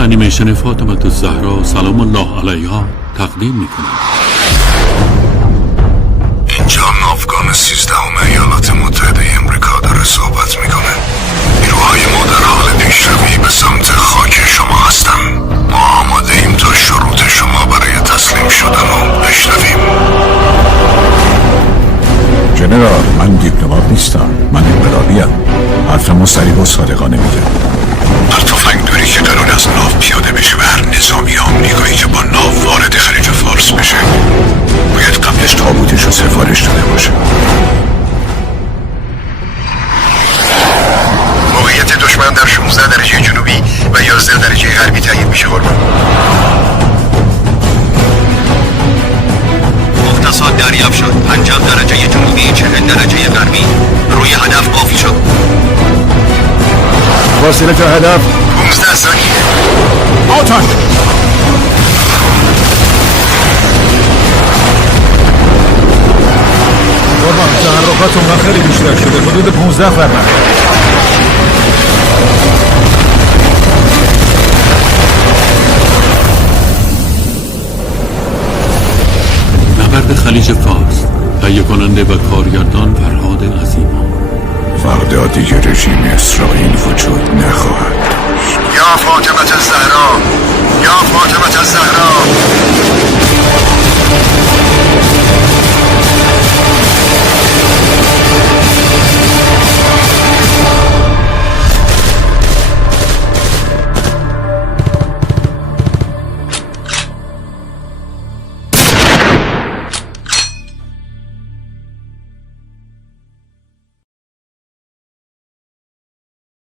انیمیشن فاطمه الزهرا سلام الله علیها تقدیم میکنم. اینجا ناوگان 13 ایالات متحده امریکا داره صحبت میکنه. نیروهای ما در حال پیشروی به سمت خاک شما هستن. ما آماده ایم تا شروط شما برای تسلیم شدن رو بشنویم. جنرال، من دیپلمات نیستم، من انقلابیم. حرفمو صریح و صادقانه میگم. هر تفنگداری که قرار از ناو پیاده بشه و هر نظامی آمریکایی که با ناو وارد خلیج فارس بشه باید قبلش تابوتش رو سفارش داده باشه. موقعیت دشمن در 16 درجه جنوبی و 11 درجه غربی تعیین میشه. قربان مختصات دریافت شد. 50 درجه جنوبی، 40 درجه غربی. روی هدف قافل شد. فاصله تا هدف 15 ثانیه. آتش! قربان، تحرکاتمون خیلی بیشتر شده، حدود 15 فرمن. نبرد خلیج فارس، تهیه کننده و کارگردان فرهاد عظیما. فردا دیگه رژیم اسرائیل وجود نخواهد داشت. یا فاطمه الزهرا، یا فاطمه الزهرا.